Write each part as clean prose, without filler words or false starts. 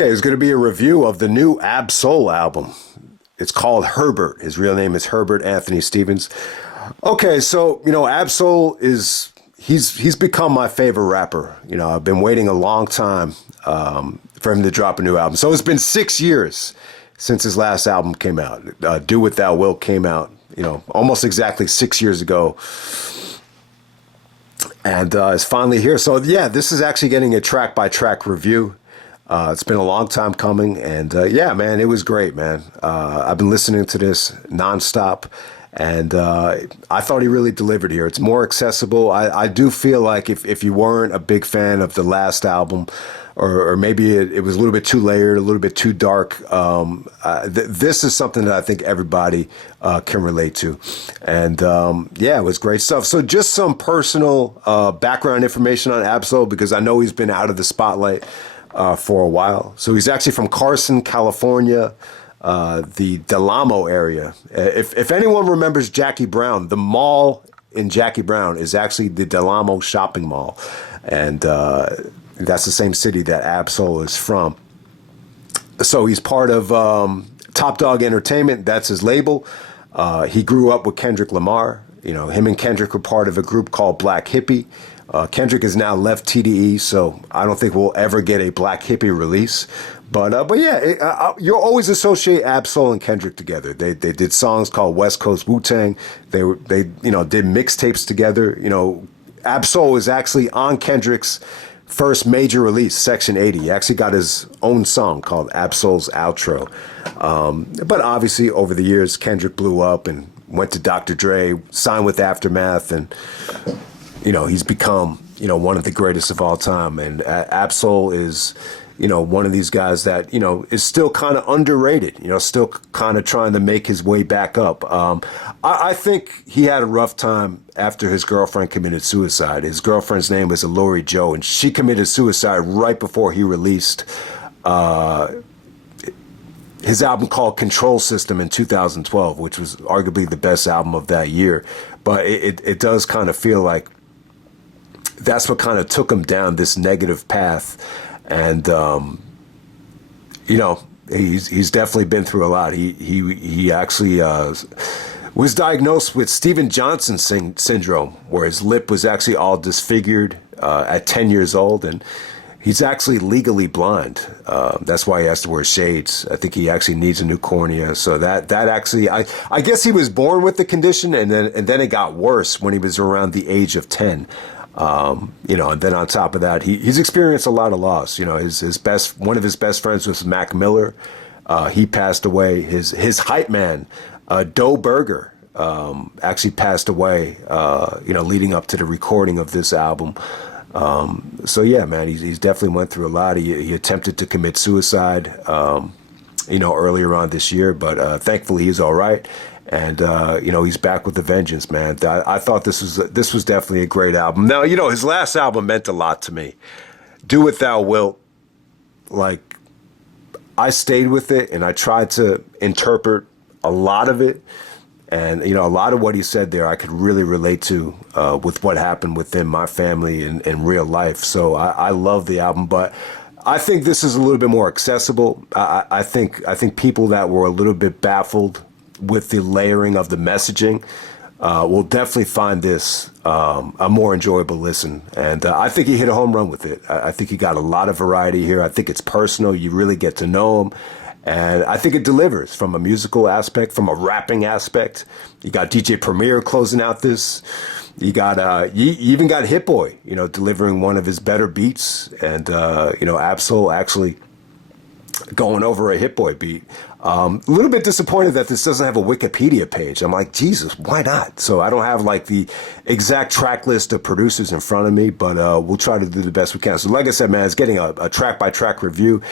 Okay, it's going to be a review of the new Ab Soul album. It's called Herbert. His real name is Herbert Anthony Stevens. Okay, so Ab Soul is he's become my favorite rapper. I've been waiting a long time for him to drop a new album. So it's been 6 years since his last album came out. Do What Thou Wilt came out, almost exactly 6 years ago. And it's finally here. So yeah, this is actually getting a track by track review. It's been a long time coming, and yeah, man, it was great, man. I've been listening to this nonstop, and I thought he really delivered here. It's more accessible. I do feel like if you weren't a big fan of the last album, or maybe it was a little bit too layered, a little bit too dark, this is something that I think everybody can relate to. And yeah, it was great stuff. So just some personal background information on Ab Soul, because I know he's been out of the spotlight for a while. So he's actually from Carson, California, the Del Amo area. If anyone remembers Jackie Brown, the mall in Jackie Brown is actually the Del Amo shopping mall. And that's the same city that Ab Soul is from. So he's part of Top Dog Entertainment. That's his label. He grew up with Kendrick Lamar. Him and Kendrick were part of a group called Black Hippie. Kendrick has now left TDE, so I don't think we'll ever get a Black Hippie release. But yeah, you'll always associate Ab Soul and Kendrick together. They did songs called West Coast Wu-Tang. They did mixtapes together. Ab Soul is actually on Kendrick's first major release, Section 80. He actually got his own song called Ab Soul's Outro. But obviously, over the years, Kendrick blew up and went to Dr. Dre, signed with Aftermath, and he's become, one of the greatest of all time. And Ab Soul is, one of these guys that, is still kind of underrated, still kind of trying to make his way back up. I think he had a rough time after his girlfriend committed suicide. His girlfriend's name was Lori Jo, and she committed suicide right before he released his album called Control System in 2012, which was arguably the best album of that year. But it does kind of feel like that's what kind of took him down this negative path. And, he's definitely been through a lot. He actually was diagnosed with Steven Johnson syndrome, where his lip was actually all disfigured at 10 years old. And he's actually legally blind. That's why he has to wear shades. I think he actually needs a new cornea. So that actually, I guess he was born with the condition, and then it got worse when he was around the age of 10. And then on top of that, he's experienced a lot of loss. One of his best friends was Mac Miller. He passed away. His hype man, Doe Berger, actually passed away, leading up to the recording of this album. So yeah, man, he's definitely went through a lot. He attempted to commit suicide, earlier on this year, but thankfully he's all right. And, he's back with a vengeance, man. I thought this was definitely a great album. Now, his last album meant a lot to me. Do What Thou Wilt. Like, I stayed with it, and I tried to interpret a lot of it. And, a lot of what he said there I could really relate to with what happened within my family in real life. So I love the album, but I think this is a little bit more accessible. I think people that were a little bit baffled with the layering of the messaging will definitely find this a more enjoyable listen. And I think he hit a home run with it. I think he got a lot of variety here. I think it's personal. You really get to know him. And I think it delivers from a musical aspect, from a rapping aspect. You got DJ Premier closing out this. You got you even got Hit Boy, delivering one of his better beats. And, Ab Soul actually going over a Hit Boy beat. A little bit disappointed that this doesn't have a Wikipedia page. I'm like, Jesus, why not? So I don't have like the exact track list of producers in front of me, but we'll try to do the best we can. So like I said, man, it's getting a track by track review.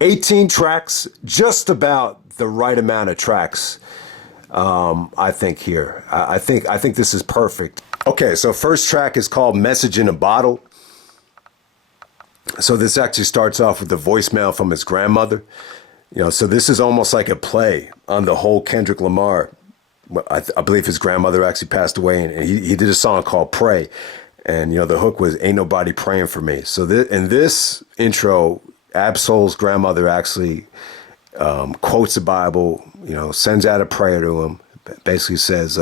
18 tracks, just about the right amount of tracks. I think here. I think this is perfect. Okay, so first track is called Message in a Bottle. So this actually starts off with a voicemail from his grandmother. So this is almost like a play on the whole Kendrick Lamar. I believe his grandmother actually passed away, and he did a song called Pray. And, the hook was Ain't Nobody Praying for Me. So in this intro, Absol's grandmother actually quotes the Bible, sends out a prayer to him, basically says,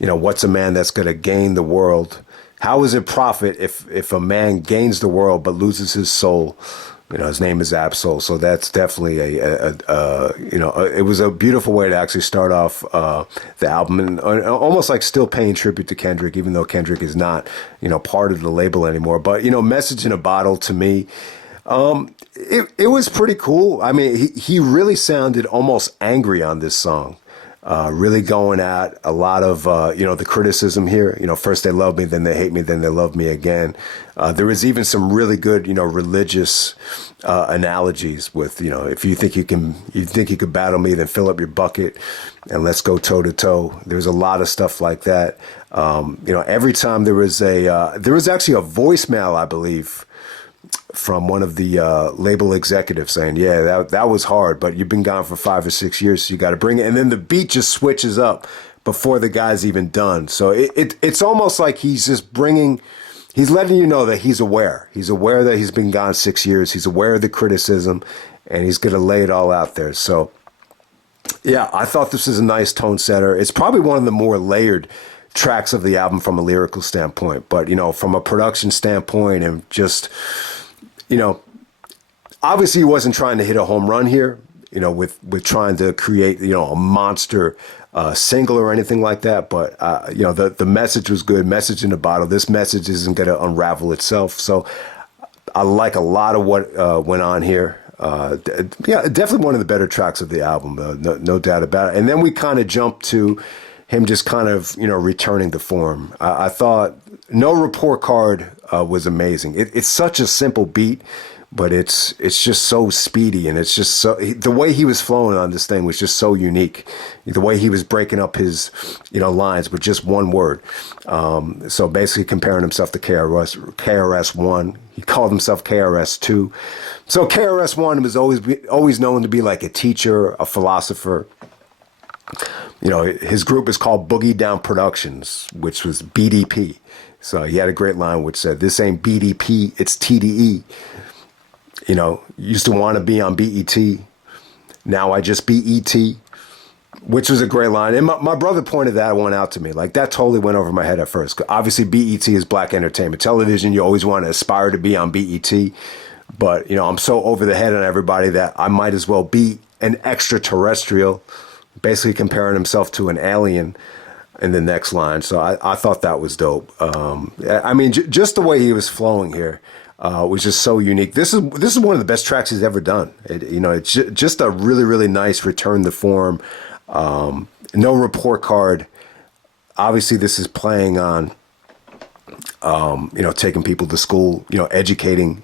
what's a man that's going to gain the world? How is it profit if a man gains the world but loses his soul? His name is Absol. So that's definitely it was a beautiful way to actually start off the album, and almost like still paying tribute to Kendrick, even though Kendrick is not, part of the label anymore. But, Message in a Bottle to me, it was pretty cool. I mean, he really sounded almost angry on this song. Really going at a lot of, the criticism here. First they love me, then they hate me, then they love me again. There was even some really good, religious analogies with, if you think you could battle me, then fill up your bucket and let's go toe to toe. There's a lot of stuff like that. Every time there was actually a voicemail, I believe, from one of the label executives saying, yeah, that was hard, but you've been gone for 5 or 6 years, so you got to bring it. And then the beat just switches up before the guy's even done. So it's almost like he's letting you know that he's aware. He's aware that he's been gone 6 years. He's aware of the criticism, and he's going to lay it all out there. So, yeah, I thought this was a nice tone setter. It's probably one of the more layered tracks of the album from a lyrical standpoint. But, from a production standpoint and just... obviously he wasn't trying to hit a home run here, with trying to create, a monster single or anything like that. But, the message was good. Message in a Bottle. This message isn't going to unravel itself. So I like a lot of what went on here. Definitely one of the better tracks of the album, no doubt about it. And then we kind of jumped to him just kind of, returning to form. I thought No Report Card was amazing. It's such a simple beat, but it's just so speedy, and it's just so, the way he was flowing on this thing was just so unique. The way he was breaking up his, lines with just one word. So basically comparing himself to KRS-One. He called himself KRS-2. So KRS-One was always known to be like a teacher, a philosopher. His group is called Boogie Down Productions, which was BDP. So he had a great line which said, "This ain't BDP, it's TDE. Used to want to be on BET. Now I just BET," which was a great line. And my brother pointed that one out to me. Like, that totally went over my head at first. Obviously, BET is Black Entertainment Television. You always want to aspire to be on BET. But, I'm so over the head on everybody that I might as well be an extraterrestrial, basically comparing himself to an alien in the next line. So I thought that was dope. Just the way he was flowing here was just so unique. This is one of the best tracks he's ever done. It's just a really, really nice return to form. No Report Card. Obviously, this is playing on, taking people to school, educating,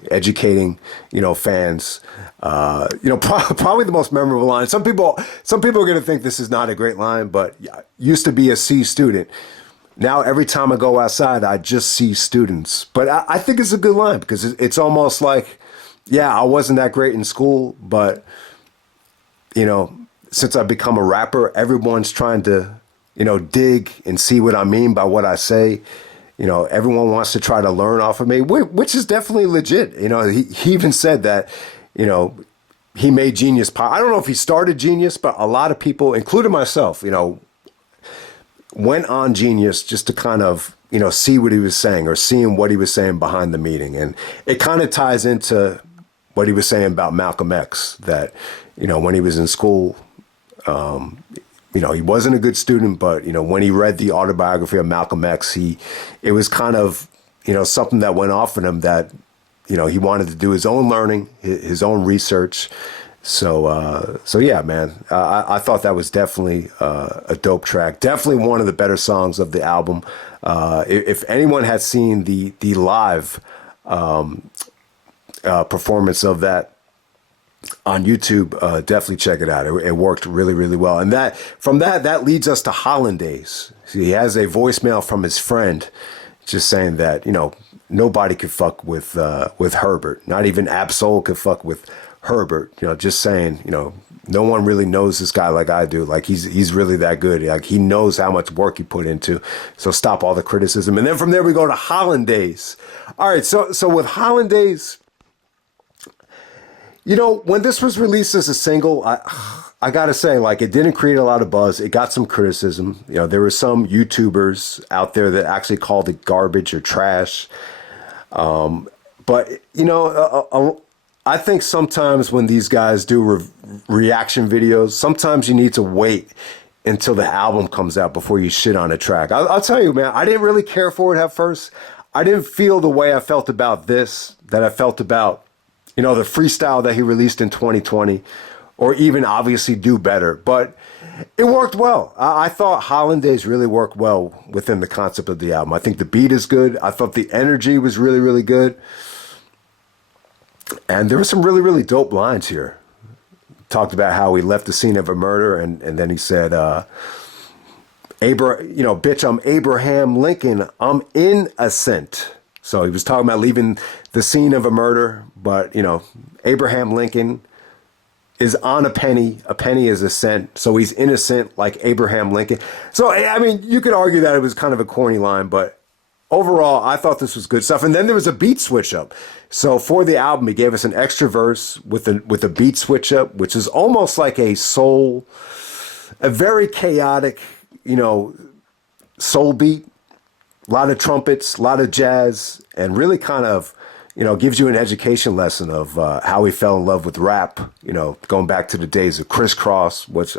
fans. Probably the most memorable line. Some people are going to think this is not a great line, but used to be a C student. Now, every time I go outside, I just see students. But I think it's a good line because it's almost like, I wasn't that great in school, but, since I've become a rapper, everyone's trying to, dig and see what I mean by what I say. Everyone wants to try to learn off of me, which is definitely legit. He even said that, he made Genius pop. I don't know if he started Genius, but a lot of people, including myself, went on Genius just to kind of, see what he was saying or seeing what he was saying behind the meeting. And it kind of ties into what he was saying about Malcolm X, that, when he was in school, he wasn't a good student, but, when he read the autobiography of Malcolm X, it was kind of, something that went off in him that, he wanted to do his own learning, his own research. So yeah, man, I thought that was definitely a dope track. Definitely one of the better songs of the album. If anyone had seen the live performance of that on YouTube, definitely check it out. It worked really, really well. And that leads us to Hollandaise. He has a voicemail from his friend just saying that, nobody could fuck with Herbert. Not even Absol could fuck with Herbert. Just saying, no one really knows this guy like I do. Like, he's really that good. Like, he knows how much work he put into. So stop all the criticism. And then from there we go to Hollandaise. All right, so with Hollandaise, You know, when this was released as a single, I gotta say, like, it didn't create a lot of buzz. It got some criticism. You know, there were some YouTubers out there that actually called it garbage or trash. But you know, I think sometimes when these guys do reaction videos, sometimes you need to wait until the album comes out before you shit on a track. I'll tell you, man, I didn't really care for it at first. I didn't feel the way I felt about this that I felt about, you know, the freestyle that he released in 2020, or even obviously Do Better. But it worked well. I thought Hollandaise really worked well within the concept of the album. I think the beat is good. I thought the energy was really, really good. And there were some really, really dope lines here. Talked about how he left the scene of a murder, and then he said, bitch, I'm Abraham Lincoln. I'm innocent. So he was talking about leaving the scene of a murder, but, you know, Abraham Lincoln is on a penny. A penny is a cent. So he's innocent like Abraham Lincoln. So, I mean, you could argue that it was kind of a corny line, but overall, I thought this was good stuff. And then there was a beat switch up. So for the album, he gave us an extra verse with a beat switch up, which is almost like a very chaotic, you know, soul beat. A lot of trumpets, a lot of jazz, and really kind of, you know, gives you an education lesson of how he fell in love with rap, you know, going back to the days of Criss Cross, which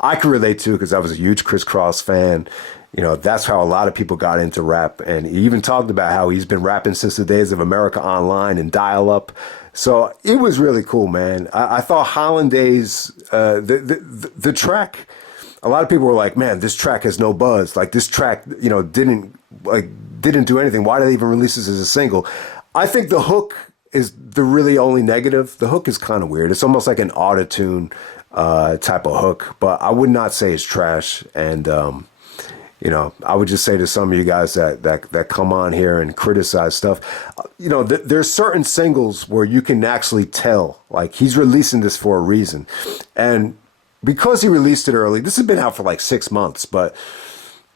I could relate to because I was a huge Criss Cross fan. You know, that's how a lot of people got into rap. And he even talked about how he's been rapping since the days of America Online and dial-up. So it was really cool, man. I thought Hollandaise, the track, a lot of people were like, man, this track has no buzz. Like, this track, you know, didn't do anything. Why did they even release this as a single? I think the hook is the really only negative. The hook is kind of weird. It's almost like an auto-tune type of hook, but I would not say it's trash. And, you know, I would just say to some of you guys that come on here and criticize stuff, you know, there's certain singles where you can actually tell, like, he's releasing this for a reason. And because he released it early, this has been out for like 6 months, but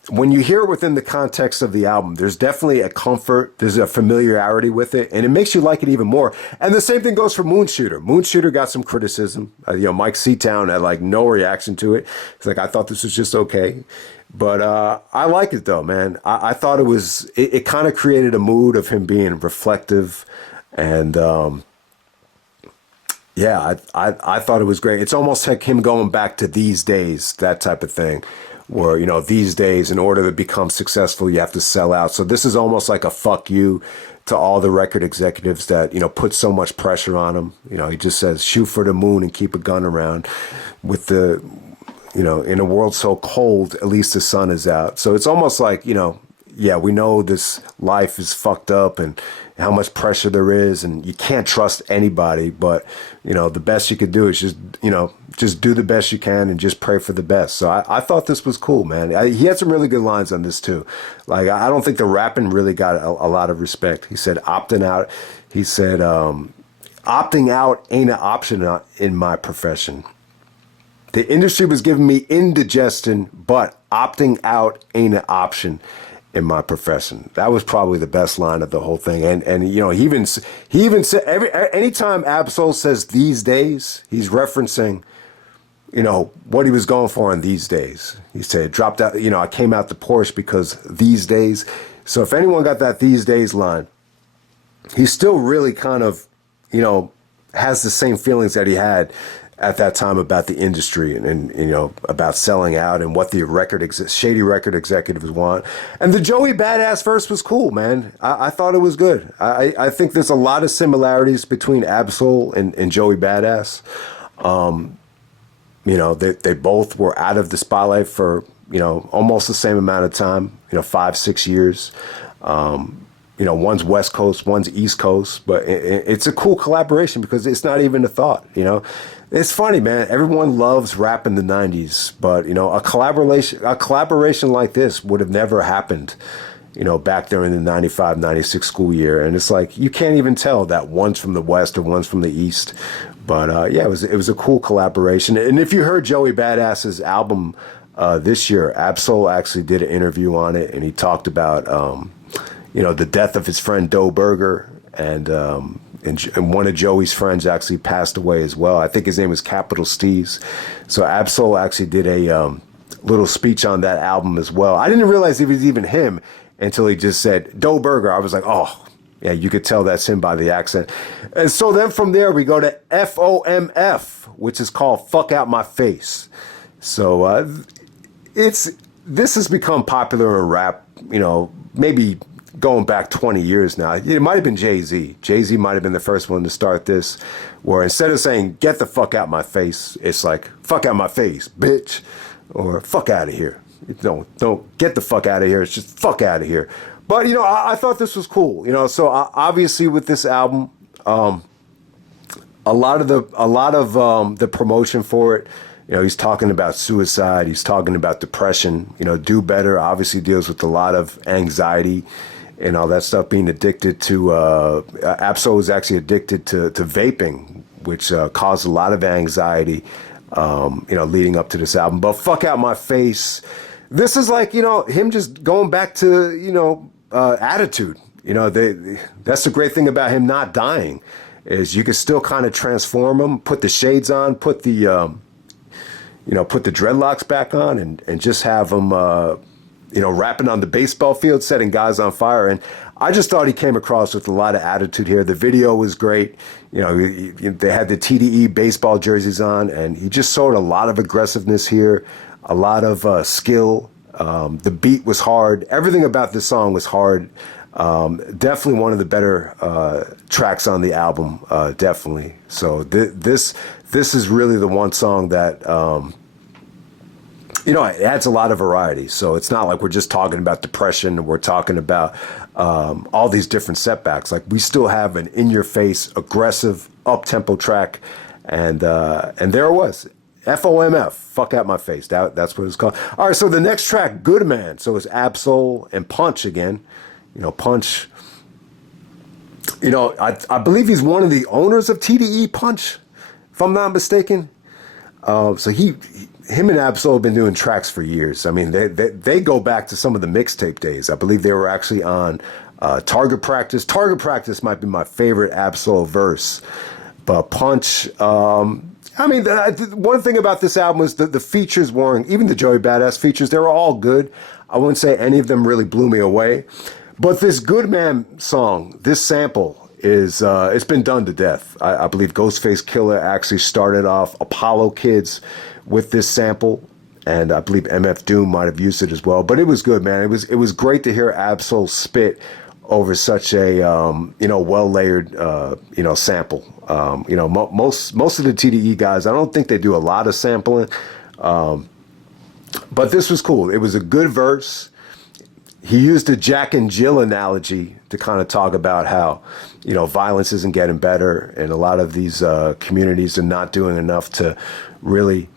when you hear it within the context of the album, there's definitely a comfort, there's a familiarity with it, and it makes you like it even more. And the same thing goes for Moonshooter. Moonshooter got some criticism. You know, Mike Seatown had like no reaction to it. It's like, I thought this was just okay. But I like it though, man. I thought it kind of created a mood of him being reflective, and yeah, I thought it was great. It's almost like him going back to these days, that type of thing, where, you know, these days, in order to become successful, you have to sell out. So this is almost like a fuck you to all the record executives that, you know, put so much pressure on him. You know, he just says, shoot for the moon and keep a gun around. With the, you know, in a world so cold, at least the sun is out. So it's almost like, you know, yeah, we know this life is fucked up and how much pressure there is, and you can't trust anybody, but, you know, the best you could do is just, you know, just do the best you can and just pray for the best. So I thought this was cool, man. He had some really good lines on this too. Like, I don't think the rapping really got a lot of respect. He said opting out. He said, opting out ain't an option in my profession. The industry was giving me indigestion, but opting out ain't an option in my profession. That was probably the best line of the whole thing. And you know, he even said anytime Ab-Soul says these days, he's referencing, you know, what he was going for in these days. He said, dropped out, you know, I came out the Porsche because these days. So if anyone got that these days line, he's still really kind of, you know, has the same feelings that he had at that time about the industry and you know, about selling out and what the shady record executives want. And the Joey Badass verse was cool, man. I thought it was good. I think there's a lot of similarities between Ab-Soul and Joey Badass. You know, they both were out of the spotlight for, you know, almost the same amount of time, you know, 5-6 years. You know, one's West Coast, one's East Coast, but it's a cool collaboration because it's not even a thought, you know. It's funny, man. Everyone loves rap in the 90s, but, you know, a collaboration like this would have never happened, you know, back there in the 95-96 school year. And it's like, you can't even tell that one's from the West or one's from the East. But, yeah, it was a cool collaboration. And if you heard Joey Badass's album this year, Ab-Soul actually did an interview on it, and he talked about, you know, the death of his friend Doe Berger, and, and one of Joey's friends actually passed away as well. I think his name was Capital Steez. So Absol actually did a little speech on that album as well. I didn't realize it was even him until he just said Doe Burger. I was like, oh, yeah, you could tell that's him by the accent. And so then from there we go to FOMF, which is called Fuck Out My Face. So this has become popular in rap, maybe going back 20 years now. It might have been Jay-Z. Jay-Z might have been the first one to start this, where instead of saying, get the fuck out my face, it's like, fuck out my face, bitch, or fuck out of here. Don't get the fuck out of here. It's just fuck out of here. But, I thought this was cool. So obviously with this album, a lot of the promotion for it, he's talking about suicide. He's talking about depression. Do Better obviously deals with a lot of anxiety and all that stuff. Being addicted to, Absol was actually addicted to vaping, which caused a lot of anxiety, leading up to this album. But Fuck Out My Face, this is like, him just going back to, attitude. That's the great thing about him not dying, is you can still kind of transform him, put the shades on, put the dreadlocks back on, and just have him, rapping on the baseball field, setting guys on fire. And I just thought he came across with a lot of attitude here. The video was great. They had the TDE baseball jerseys on, and he just showed a lot of aggressiveness here, a lot of skill. The beat was hard. Everything about this song was hard. Definitely one of the better tracks on the album, definitely. So this is really the one song that, it adds a lot of variety. So it's not like we're just talking about depression. We're talking about all these different setbacks. Like, we still have an in-your-face, aggressive, up-tempo track. And there it was. FOMF, Fuck Out My Face. That's what it's called. All right, so the next track, Good Man. So it's Absol and Punch again. Punch, I believe he's one of the owners of TDE, Punch, if I'm not mistaken. So him and Absol have been doing tracks for years. I mean, they go back to some of the mixtape days. I believe they were actually on Target Practice. Target Practice might be my favorite Absol verse. But Punch, one thing about this album was the features weren't, even the Joey Badass features, they were all good. I wouldn't say any of them really blew me away. But this Good Man song, this sample, is it's been done to death. I believe Ghostface Killer actually started off Apollo Kids with this sample, and I believe MF Doom might have used it as well. But it was good, man. It was great to hear Absol spit over such a well layered sample. Most of the TDE guys, I don't think they do a lot of sampling, but this was cool. It was a good verse. He used a Jack and Jill analogy to kind of talk about how, violence isn't getting better, and a lot of these communities are not doing enough to really,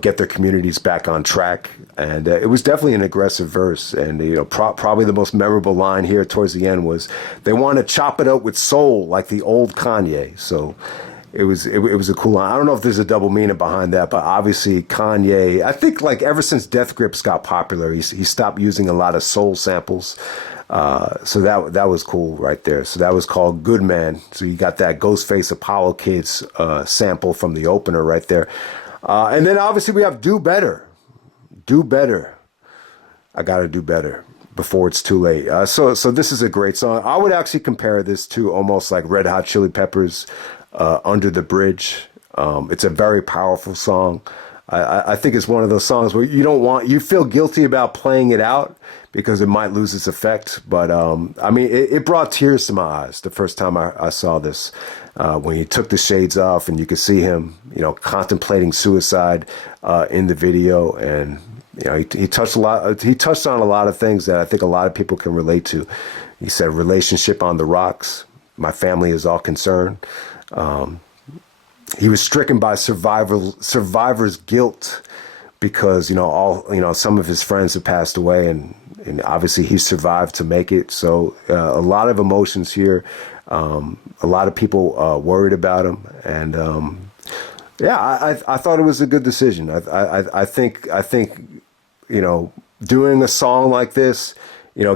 get their communities back on track. And it was definitely an aggressive verse. And, probably the most memorable line here towards the end was, they want to chop it up with soul like the old Kanye. So it was a cool line. I don't know if there's a double meaning behind that, but obviously Kanye, I think like ever since Death Grips got popular, he stopped using a lot of soul samples. So that was cool right there. So that was called Good Man. So you got that Ghostface Apollo Kids sample from the opener right there. And then obviously we have Do Better. Do Better. I gotta do better before it's too late. So this is a great song. I would actually compare this to almost like Red Hot Chili Peppers' Under the Bridge. It's a very powerful song. I think it's one of those songs where you feel guilty about playing it out because it might lose its effect. But it brought tears to my eyes the first time I saw this, when he took the shades off and you could see him, contemplating suicide in the video. And he touched on a lot of things that I think a lot of people can relate to. He said, "Relationship on the rocks. My family is all concerned." He was stricken by survivor's guilt because, some of his friends have passed away, and obviously he survived to make it. So a lot of emotions here. A lot of people worried about him. And I thought it was a good decision. I think doing a song like this,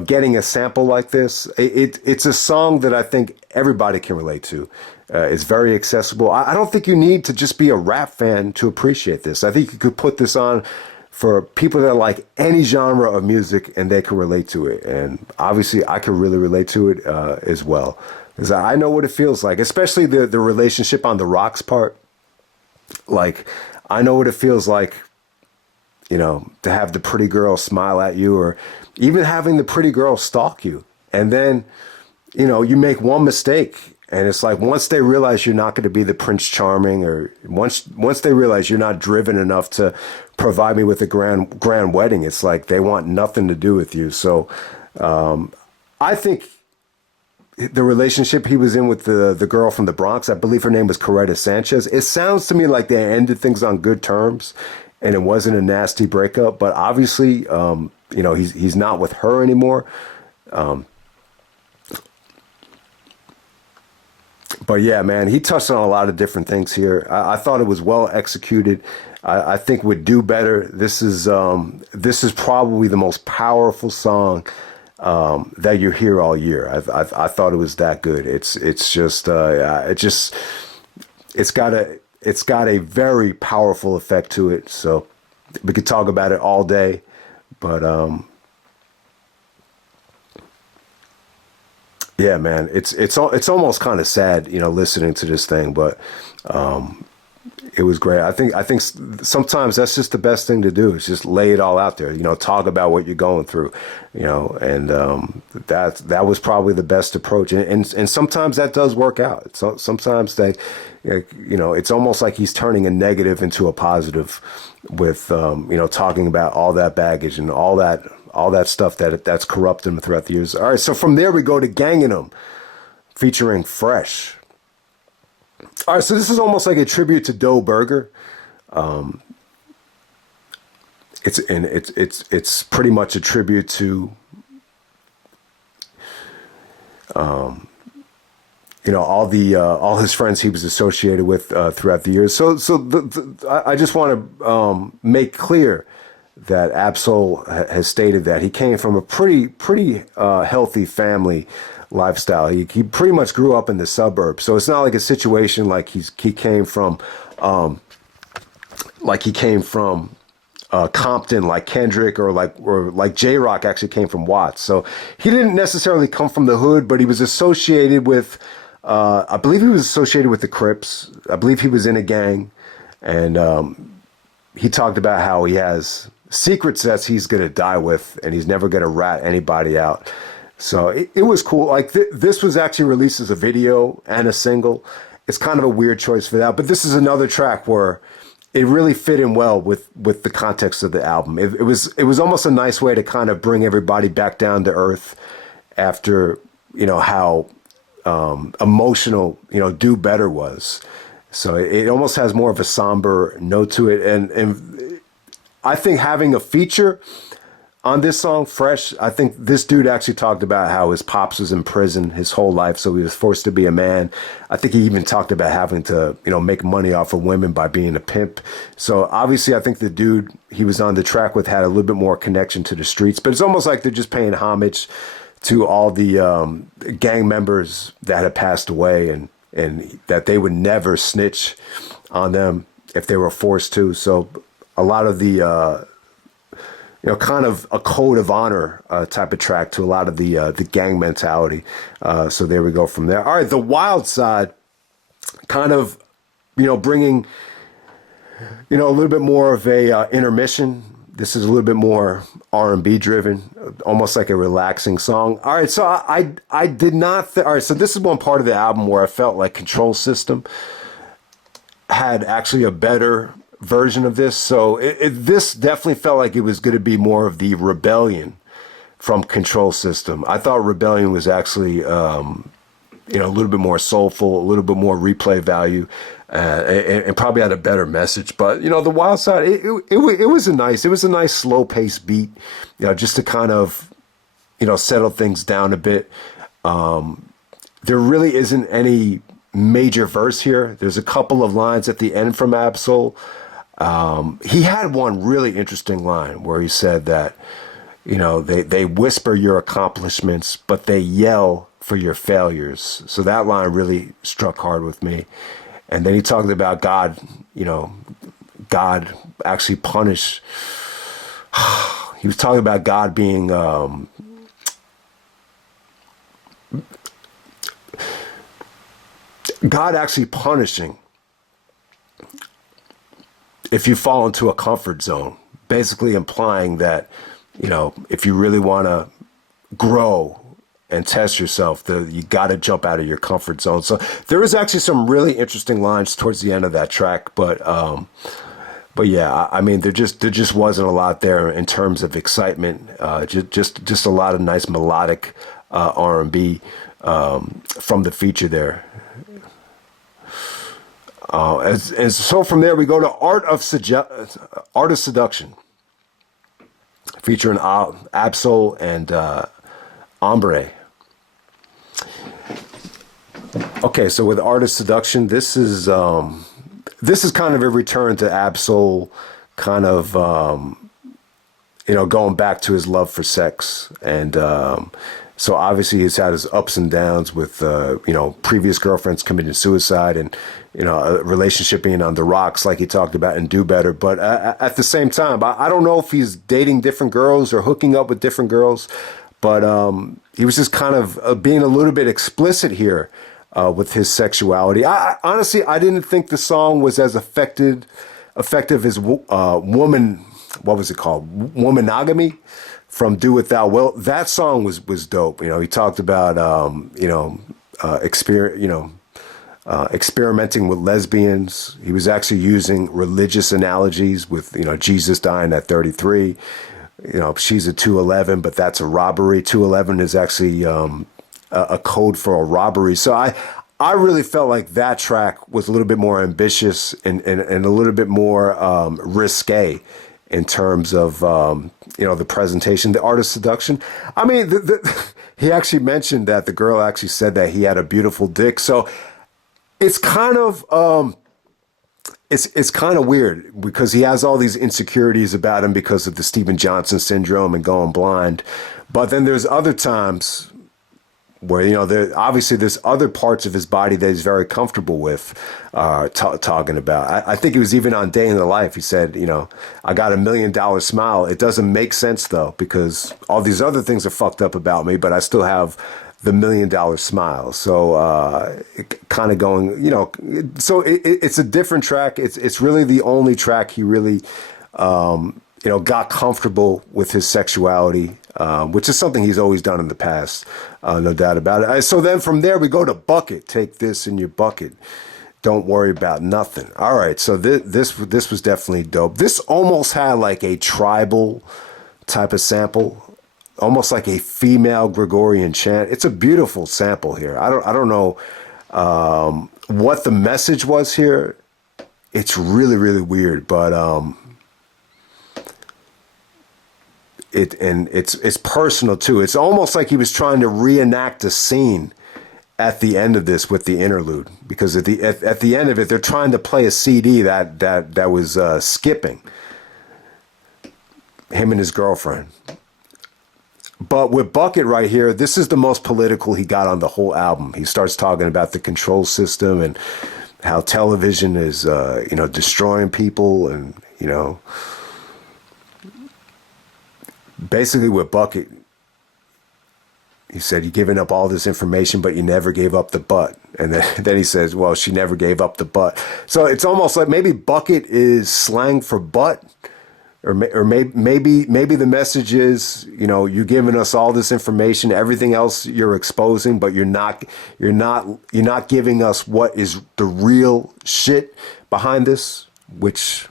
getting a sample like this, it's a song that I think everybody can relate to. It's very accessible. I don't think you need to just be a rap fan to appreciate this. I think you could put this on for people that like any genre of music and they can relate to it. And obviously I can really relate to it as well. Because I know what it feels like, especially the relationship on the rocks part. Like, I know what it feels like, to have the pretty girl smile at you, or even having the pretty girl stalk you. And then, you make one mistake. And it's like, once they realize you're not going to be the Prince Charming, or once they realize you're not driven enough to provide me with a grand wedding, it's like they want nothing to do with you. So I think the relationship he was in with the girl from the Bronx, I believe her name was Coretta Sanchez. It sounds to me like they ended things on good terms, and it wasn't a nasty breakup. But obviously, he's not with her anymore. But yeah, man, he touched on a lot of different things here. I thought it was well executed. I think would do better. This is probably the most powerful song that you hear all year. I thought it was that good. It's got a very powerful effect to it. So we could talk about it all day, but yeah, man, it's almost kind of sad, listening to this thing, but it was great. I think sometimes that's just the best thing to do, is just lay it all out there, talk about what you're going through, and that was probably the best approach. And sometimes that does work out. So sometimes it's almost like he's turning a negative into a positive with, talking about all that baggage and all that stuff that's corrupted him throughout the years. All right, so from there we go to Gangin' 'Em, featuring Fresh. All right, so this is almost like a tribute to Doe Burger. It's pretty much a tribute to all his friends he was associated with throughout the years. So I just want to make clear that Ab-Soul has stated that he came from a pretty healthy family lifestyle. He pretty much grew up in the suburbs, so it's not like a situation like he came from Compton, like Kendrick, or like J-Rock actually came from Watts. So he didn't necessarily come from the hood, but he was associated with, I believe he was associated with the Crips. I believe he was in a gang, and he talked about how he has secrets that he's going to die with, and he's never going to rat anybody out. So it was cool. Like this was actually released as a video and a single. It's kind of a weird choice for that, but this is another track where it really fit in well with the context of the album. It was almost a nice way to kind of bring everybody back down to earth after, how emotional, Do Better was. So it almost has more of a somber note to it. And I think having a feature on this song, Fresh, I think this dude actually talked about how his pops was in prison his whole life, so he was forced to be a man. I think he even talked about having to, make money off of women by being a pimp. So obviously I think the dude he was on the track with had a little bit more connection to the streets, but it's almost like they're just paying homage to all the gang members that had passed away, and that they would never snitch on them if they were forced to. So a lot of the kind of a code of honor type of track to a lot of the gang mentality. So there we go from there. All right, The Wild Side, kind of, bringing, a little bit more of a intermission. This is a little bit more R&B driven, almost like a relaxing song. All right, so I did not. All right, so this is one part of the album where I felt like Control System had actually a better version of this. So this definitely felt like it was going to be more of the Rebellion from Control System. I thought Rebellion was actually, a little bit more soulful, a little bit more replay value, and probably had a better message. But The Wild Side, it was a nice slow paced beat, just to kind of, settle things down a bit. There really isn't any major verse here. There's a couple of lines at the end from Ab-Soul. He had one really interesting line where he said that, They whisper your accomplishments, but they yell for your failures. So that line really struck hard with me. And then he talked about God, God actually punish. He was talking about God being God actually punishing if you fall into a comfort zone, basically implying that, if you really want to grow and test yourself, you got to jump out of your comfort zone. So there is actually some really interesting lines towards the end of that track, but yeah, I mean, there just wasn't a lot there in terms of excitement. Just a lot of nice melodic R&B from the feature there. And so from there we go to Art of Seduction, featuring Absol and Ombre. Okay, so with Art of Seduction, this is kind of a return to Absol, kind of going back to his love for sex, and so obviously he's had his ups and downs with previous girlfriends committing suicide, and a relationship being on the rocks, like he talked about in Do Better. But at the same time, I don't know if he's dating different girls or hooking up with different girls, but he was just kind of being a little bit explicit here with his sexuality. Honestly, I didn't think the song was as effective as Woman. What was it called? Womanogamy from Do What Thou Wilt. That song was dope. He talked about experimenting with lesbians. He was actually using religious analogies with Jesus dying at 33. She's a 211, but that's a robbery. 211 is actually a code for a robbery. So I really felt like that track was a little bit more ambitious and a little bit more risque in terms of the presentation, the Art of Seduction. I mean, he actually mentioned that the girl actually said that he had a beautiful dick. So it's kind of it's kind of weird because he has all these insecurities about him because of the Steven Johnson syndrome and going blind. But then there's other times where, obviously there's other parts of his body that he's very comfortable with talking about. I think it was even on Day in the Life. He said, I got $1 million smile. It doesn't make sense, though, because all these other things are fucked up about me, but I still have the $1 million smile. So kind of going, so it's a different track. It's really the only track he really, got comfortable with his sexuality, which is something he's always done in the past, no doubt about it. So then from there we go to Bucket. Take this in your bucket. Don't worry about nothing. All right, so this was definitely dope. This almost had like a tribal type of sample, almost like a female Gregorian chant. It's a beautiful sample here. I don't know what the message was here. It's really, really weird, but it's personal too. It's almost like he was trying to reenact a scene at the end of this with the interlude, because at the end of it, they're trying to play a CD that was skipping him and his girlfriend. But with Bucket right here, this is the most political he got on the whole album. He starts talking about the control system and how television is, destroying people, and basically with Bucket, he said, you're giving up all this information, but you never gave up the butt. And then he says, well, she never gave up the butt. So it's almost like maybe Bucket is slang for butt, or maybe the message is, you're giving us all this information, everything else you're exposing, but you're not giving us what is the real shit behind this, which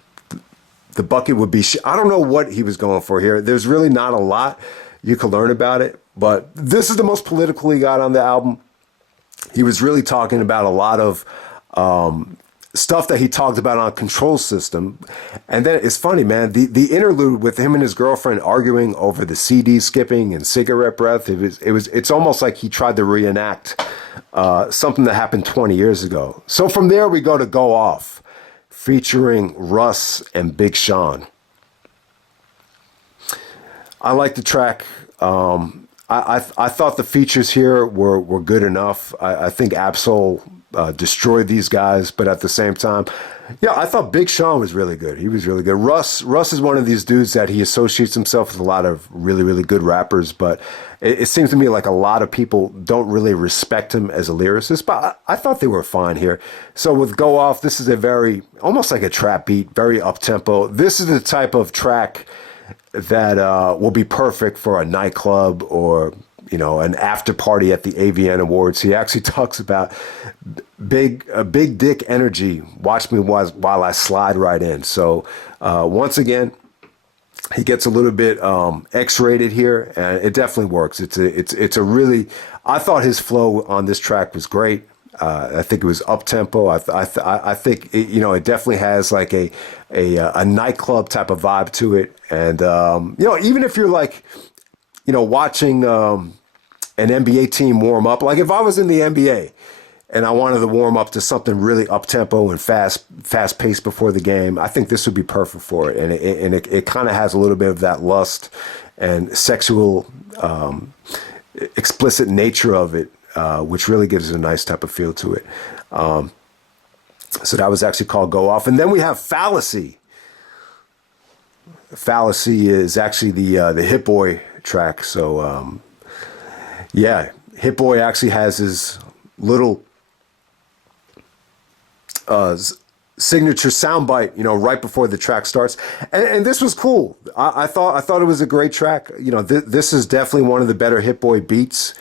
the Bucket would be. I don't know what he was going for here. There's really not a lot you can learn about it, but this is the most political he got on the album. He was really talking about a lot of stuff that he talked about on Control System. And then it's funny, man, the interlude with him and his girlfriend arguing over the CD skipping and cigarette breath, it's almost like he tried to reenact something that happened 20 years ago. So from there we go to Go Off, featuring Russ and Big Sean. I like the track. I thought the features here were good enough. I think Absol destroyed these guys, but at the same time, yeah, I thought Big Sean was really good. He was really good. Russ is one of these dudes that he associates himself with a lot of really, really good rappers, but it seems to me like a lot of people don't really respect him as a lyricist, but I thought they were fine here. So with Go Off, this is a very, almost like a trap beat, very up-tempo. This is the type of track that will be perfect for a nightclub or, you know, an after party at the AVN Awards. He actually talks about big dick energy. Watch me while I slide right in. So once again, he gets a little bit X-rated here, and it definitely works. It's a really. I thought his flow on this track was great. I think it was up tempo. I think it, you know, it definitely has like a nightclub type of vibe to it. And you know, even if you're like, you know, watching an NBA team warm up, like if I was in the NBA and I wanted to warm up to something really up tempo and fast paced before the game, I think this would be perfect for it. And it kind of has a little bit of that lust and sexual explicit nature of it. Which really gives it a nice type of feel to it. So that was actually called Go Off. And then we have Fallacy. Fallacy is actually the Hit Boy track. So, yeah, Hit Boy actually has his little signature soundbite, you know, right before the track starts. And this was cool. I thought it was a great track. You know, this is definitely one of the better Hit Boy beats.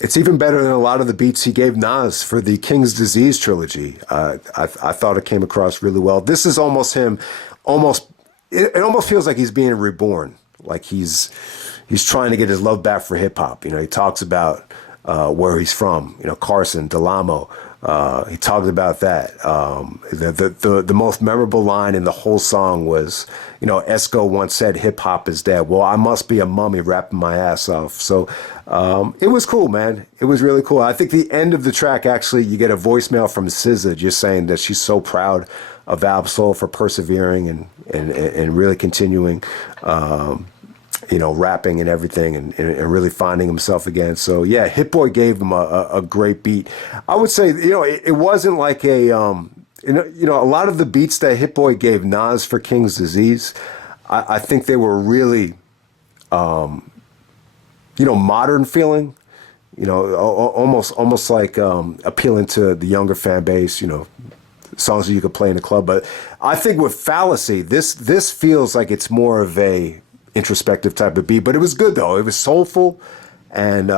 It's even better than a lot of the beats he gave Nas for the King's Disease trilogy. I thought it came across really well. This is almost him. It almost feels like he's being reborn. Like he's trying to get his love back for hip hop. You know, he talks about where he's from. You know, Carson, Delamo. He talked about that. The most memorable line in the whole song was, you know, Esco once said hip hop is dead. Well, I must be a mummy rapping my ass off. So it was cool, man. It was really cool. I think the end of the track, actually, you get a voicemail from SZA just saying that she's so proud of Absol for persevering and really continuing, you know, rapping and everything and really finding himself again. So, yeah, Hit Boy gave him a great beat. I would say, you know, it wasn't like a, you know, a lot of the beats that Hit Boy gave Nas for King's Disease, I think they were really, you know, modern feeling, you know, almost like appealing to the younger fan base, you know, songs that you could play in a club. But I think with Fallacy, this feels like it's more of a introspective type of beat, but it was good though. It was soulful, and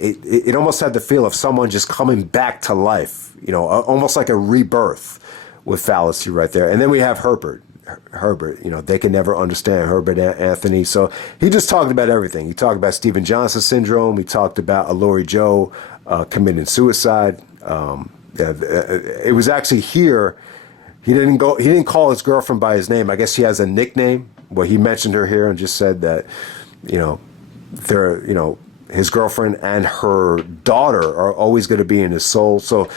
it almost had the feel of someone just coming back to life, you know, almost like a rebirth with Fallacy right there. And then we have Herbert, you know, they can never understand Herbert Anthony. So he just talked about everything. He talked about Steven Johnson syndrome. He talked about Alori Joe committing suicide. It was actually here. He didn't call his girlfriend by his name. I guess he has a nickname. Well, he mentioned her here and just said that, you know, you know, his girlfriend and her daughter are always going to be in his soul. So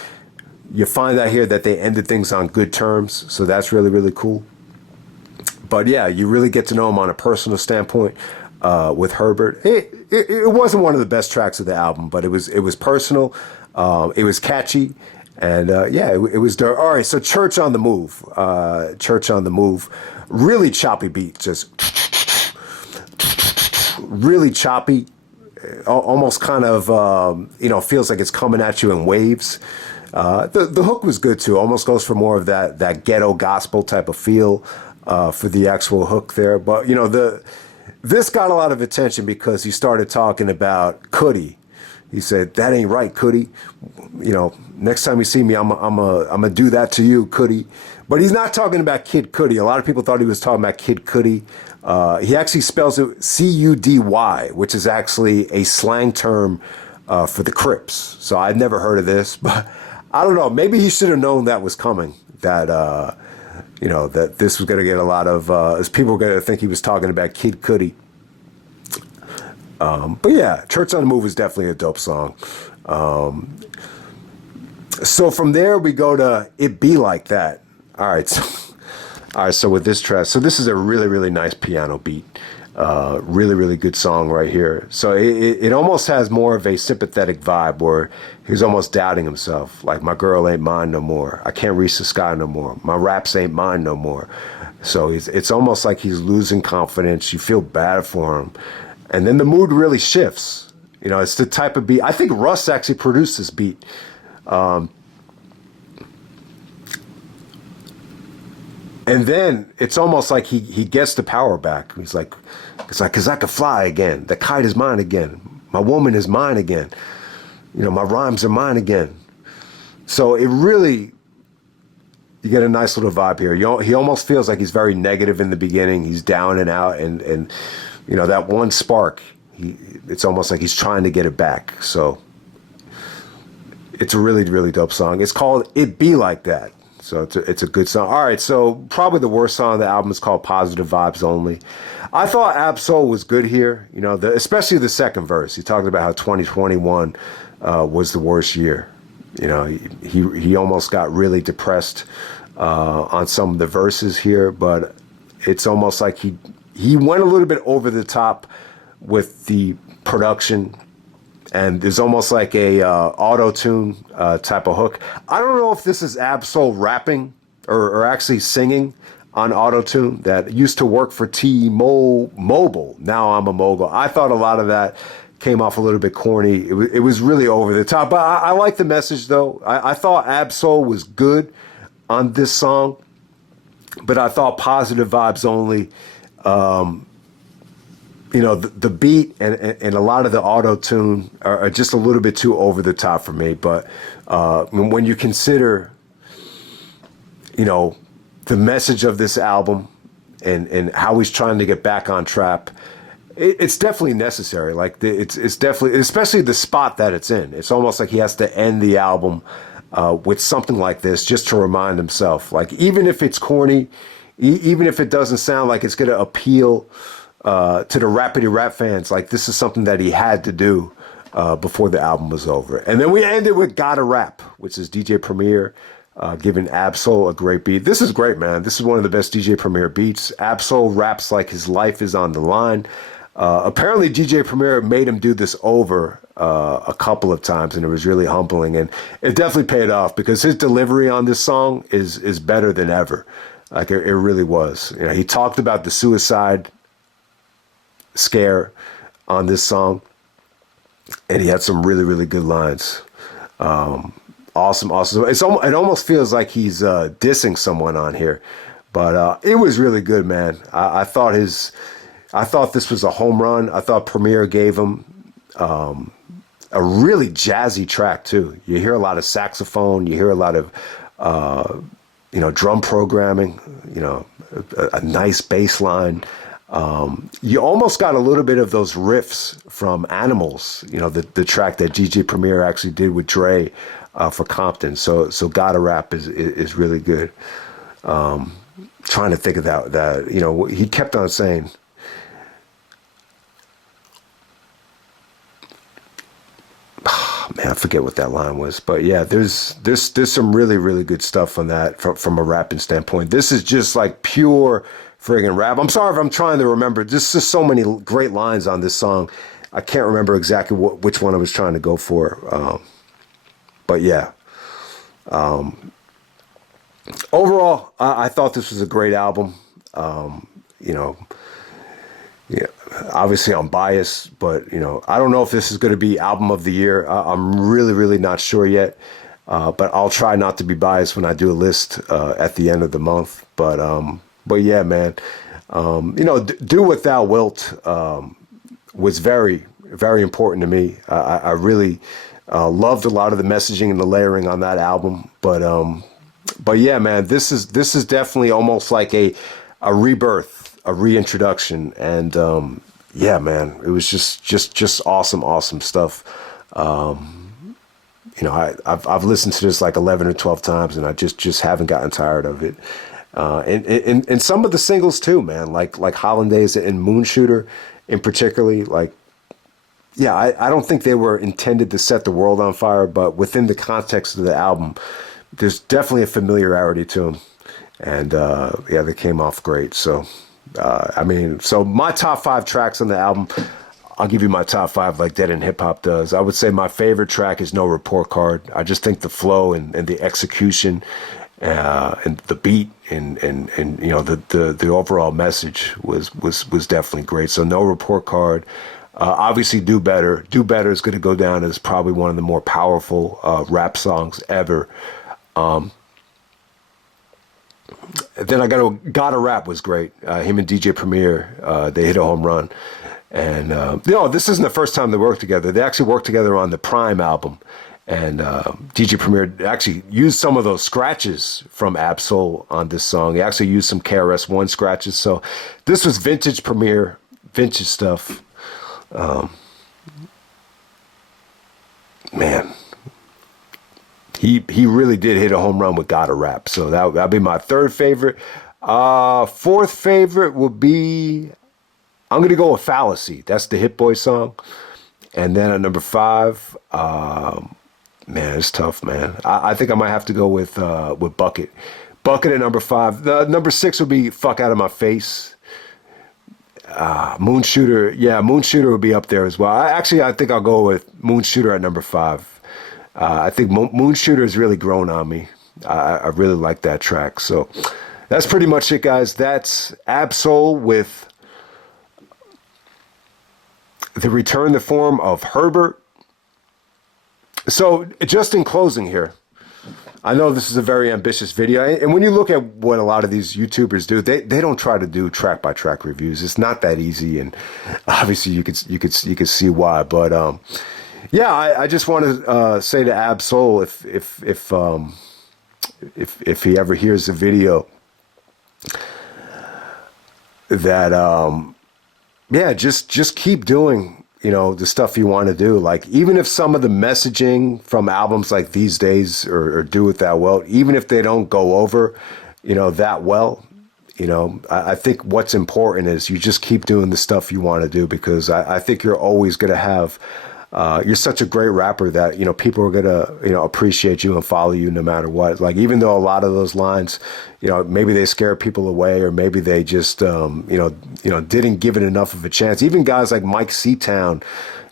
you find out here that they ended things on good terms. So that's really, really cool. But yeah, you really get to know him on a personal standpoint with Herbert. It wasn't one of the best tracks of the album, but it was personal. It was catchy. And yeah, it was dirt. All right, so Church on the Move. Church on the Move. Really choppy beat. Just really choppy. Almost kind of, you know, feels like it's coming at you in waves. The hook was good too. Almost goes for more of that ghetto gospel type of feel for the actual hook there. But, you know, this got a lot of attention because he started talking about Cudi. He said, "That ain't right, Cudi. You know, next time you see me, I'm gonna do that to you, Cudi." But he's not talking about Kid Cudi. A lot of people thought he was talking about Kid Cudi. He actually spells it Cudy, which is actually a slang term for the Crips. So I'd never heard of this, but I don't know. Maybe he should have known that was coming. That you know, that this was going to get a lot of as people were going to think he was talking about Kid Cudi. But yeah, Church on the Move is definitely a dope song. So from there we go to It Be Like That. All right, so with this track, so this is a really, really nice piano beat. Really, really good song right here. So it almost has more of a sympathetic vibe where he's almost doubting himself. Like, my girl ain't mine no more. I can't reach the sky no more. My raps ain't mine no more. So it's almost like he's losing confidence. You feel bad for him. And then the mood really shifts. You know, it's the type of beat. I think Russ actually produced this beat. And then it's almost like he gets the power back. He's like, because I could fly again. The kite is mine again. My woman is mine again. You know, my rhymes are mine again. So it really, you get a nice little vibe here. He almost feels like he's very negative in the beginning. He's down and out. And you know, that one spark, it's almost like he's trying to get it back. So it's a really, really dope song. It's called It Be Like That. So it's a good song. All right, so probably the worst song on the album is called Positive Vibes Only. I thought Ab-Soul was good here, you know, especially the second verse. He talked about how 2021 was the worst year. You know, he almost got really depressed on some of the verses here, but it's almost like he went a little bit over the top with the production. And there's almost like a auto-tune type of hook. I don't know if this is Ab-Soul rapping or actually singing on auto-tune that used to work for T-Mobile. Now I'm a mogul. I thought a lot of that came off a little bit corny. It was really over the top. But I like the message, though. I thought Ab-Soul was good on this song. But I thought Positive Vibes Only... you know, the beat and a lot of the auto-tune are just a little bit too over the top for me. But when you consider, you know, the message of this album and how he's trying to get back on track, it's definitely necessary. Like, it's definitely, especially the spot that it's in. It's almost like he has to end the album with something like this just to remind himself. Like, even if it's corny, even if it doesn't sound like it's going to appeal to the Rappity Rap fans, like, this is something that he had to do before the album was over. And then we ended with Gotta Rap, which is DJ Premier giving Ab-Soul a great beat. This is great, man. This is one of the best DJ Premier beats. Ab-Soul raps like his life is on the line. Apparently DJ Premier made him do this over a couple of times, and it was really humbling. And it definitely paid off because his delivery on this song is better than ever. Like, it really was. You know, he talked about the suicide scare on this song, and he had some really, really good lines. Awesome. It almost feels like he's dissing someone on here, but it was really good, man. I thought this was a home run. I thought Premier gave him a really jazzy track too. You hear a lot of saxophone, you hear a lot of you know, drum programming, you know, a nice bass line. You almost got a little bit of those riffs from Animals, you know, the track that DJ Premier actually did with Dre for Compton. So Gotta Rap is really good. Trying to think of that, you know, he kept on saying, man, I forget what that line was, but yeah, there's some really, really good stuff on that from a rapping standpoint. This is just like pure friggin' rap. I'm sorry if I'm trying to remember. There's just so many great lines on this song. I can't remember exactly which one I was trying to go for. But yeah. Overall, I thought this was a great album. You know, yeah, obviously I'm biased, but, you know, I don't know if this is going to be album of the year. I'm really, really not sure yet. But I'll try not to be biased when I do a list at the end of the month. But yeah, man, you know, Do What Thou Wilt was very, very important to me. I really loved a lot of the messaging and the layering on that album. But yeah, man, this is definitely almost like a rebirth, a reintroduction, and yeah, man, it was just awesome stuff. You know, I've listened to this like 11 or 12 times, and I just haven't gotten tired of it. And some of the singles too, man, like Hollandaise and Moonshooter in particularly, like, yeah, I don't think they were intended to set the world on fire, but within the context of the album, there's definitely a familiarity to them. And yeah, they came off great. So I mean, so my top 5 tracks on the album, I'll give you my top 5 like Dead End Hip Hop does. I would say my favorite track is No Report Card. I just think the flow and the execution and the beat and you know the overall message was definitely great. So No Report Card. Obviously, Do Better. Do Better is going to go down as probably one of the more powerful rap songs ever. Then I Gotta Rap was great. Him and DJ Premier, they hit a home run. And, you know, this isn't the first time they worked together. They actually worked together on the Prime album. And DJ Premier actually used some of those scratches from Absol on this song. He actually used some KRS-One scratches. So this was vintage Premier, vintage stuff. Man, he really did hit a home run with Gotta Rap. So that'd be my third favorite. Fourth favorite would be, I'm gonna go with Fallacy. That's the Hit Boy song. And then at number 5, man, it's tough, man. I think I might have to go with Bucket. Bucket at number 5. The number 6 would be Fuck Out of My Face. Moonshooter, yeah, Moonshooter would be up there as well. I think I'll go with Moonshooter at number 5. I think Moonshooter has really grown on me. I really like that track. So that's pretty much it, guys. That's Absol with The Return to Form of Herbert. So just in closing here, I know this is a very ambitious video, and when you look at what a lot of these YouTubers do, they don't try to do track by track reviews. It's not that easy, and obviously you could see why. But yeah, I just want to say to Absol, if he ever hears the video, that yeah, just keep doing, you know, the stuff you want to do. Like, even if some of the messaging from albums like These Days or Do It That Well, even if they don't go over, you know, that well, you know, I think what's important is you just keep doing the stuff you want to do, because I think you're always going to have, you're such a great rapper that, you know, people are going to, you know, appreciate you and follow you no matter what. Like, even though a lot of those lines, you know, maybe they scare people away, or maybe they just, you know, didn't give it enough of a chance. Even guys like Mike Seatown,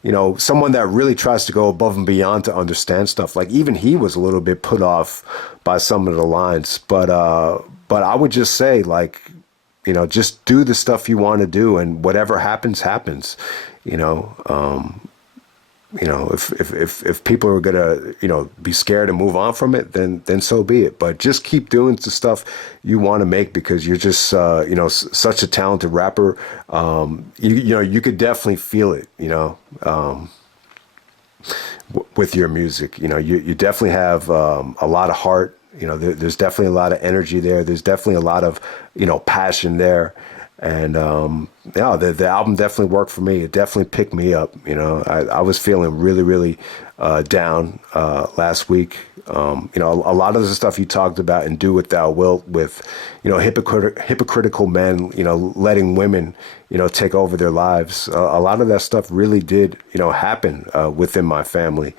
you know, someone that really tries to go above and beyond to understand stuff. Like, even he was a little bit put off by some of the lines. But I would just say, like, you know, just do the stuff you want to do, and whatever happens, happens, you know. You know, if people are gonna, you know, be scared and move on from it, then so be it. But just keep doing the stuff you want to make, because you're just, you know, such a talented rapper. You know, you could definitely feel it, you know, with your music. You know, you definitely have a lot of heart. You know, there's definitely a lot of energy there. There's definitely a lot of, you know, passion there. And yeah, the album definitely worked for me. It definitely picked me up. You know, I was feeling really down last week. You know, a lot of the stuff you talked about and Do What Thou Wilt with, you know, hypocritical men, you know, letting women, you know, take over their lives. A lot of that stuff really did, you know, happen within my family.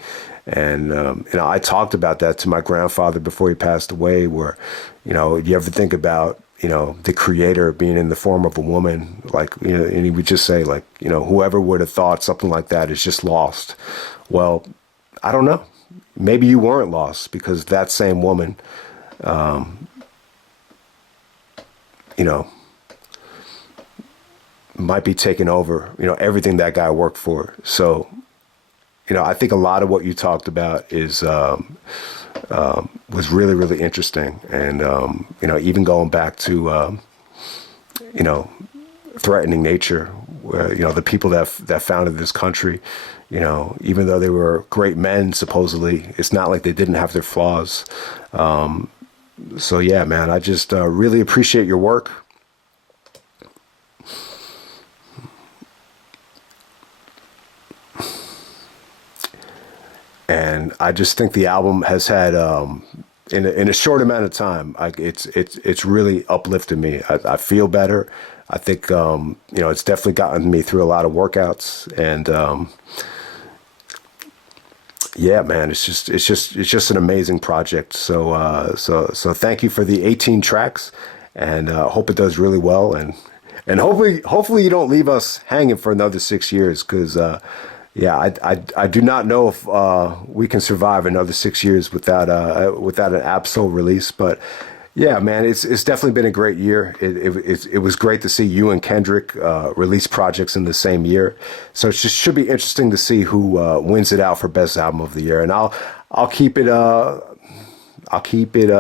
And, you know, I talked about that to my grandfather before he passed away, where, you know, you ever think about, you know, the creator being in the form of a woman, like, you know, and he would just say, like, you know, whoever would have thought something like that is just lost. Well, I don't know. Maybe you weren't lost, because that same woman, you know, might be taking over, you know, everything that guy worked for. So, you know, I think a lot of what you talked about is, was really interesting. And, you know, even going back to, you know, threatening nature, where, you know, the people that founded this country, you know, even though they were great men, supposedly, it's not like they didn't have their flaws. So yeah, man, I just really appreciate your work. And I just think the album has had, in a short amount of time, like it's really uplifted me. I feel better. I think, you know, it's definitely gotten me through a lot of workouts. And yeah, man, it's just an amazing project. So thank you for the 18 tracks, and hope it does really well. And And hopefully you don't leave us hanging for another 6 years, because yeah, I do not know if we can survive another 6 years without an Absol release. But yeah, man, it's definitely been a great year. It was great to see you and Kendrick release projects in the same year. So it just should be interesting to see who wins it out for best album of the year. And I'll keep it. I'll keep it.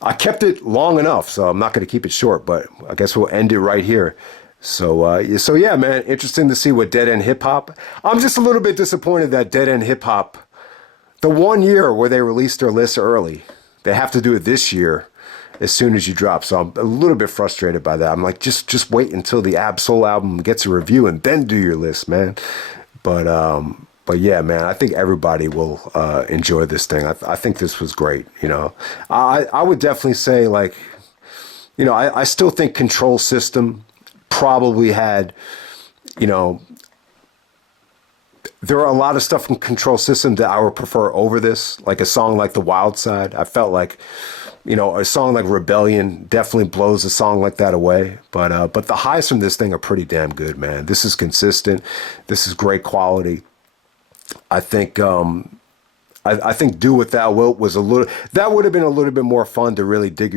I kept it long enough, so I'm not going to keep it short. But I guess we'll end it right here. So yeah, man, interesting to see what Dead End Hip Hop. I'm just a little bit disappointed that Dead End Hip Hop, the 1 year where they released their list early, they have to do it this year as soon as you drop. So I'm a little bit frustrated by that. I'm like, just wait until the Absol album gets a review and then do your list, man. But yeah, man, I think everybody will enjoy this thing. I think this was great. You know, I would definitely say, like, you know, I still think Control System probably had, you know, there are a lot of stuff from Control System that I would prefer over this, like a song like The Wild Side. I felt like, you know, a song like Rebellion definitely blows a song like that away. But the highs from this thing are pretty damn good, man. This is consistent. This is great quality. I think I think Do What Thou Wilt was that would have been a little bit more fun to really dig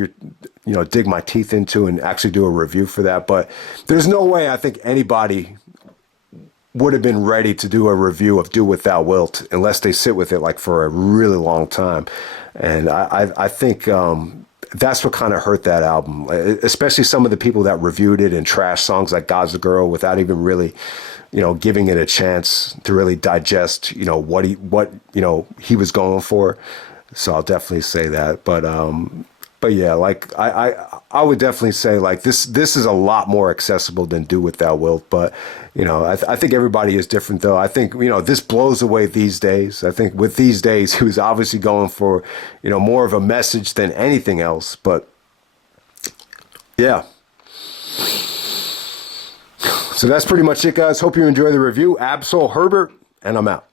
my teeth into and actually do a review for that. But there's no way I think anybody would have been ready to do a review of Do What Thou Wilt unless they sit with it like for a really long time. And I think that's what kind of hurt that album, especially some of the people that reviewed it and trashed songs like God's the Girl without even really, you know, giving it a chance to really digest, you know, what he was going for. So I'll definitely say that. But yeah, like I would definitely say, like, this is a lot more accessible than Do What Thou Wilt. But, you know, I think everybody is different, though. I think, you know, this blows away These Days. I think with These Days, he was obviously going for, you know, more of a message than anything else. But yeah. So that's pretty much it, guys. Hope you enjoy the review. Absol Herbert, and I'm out.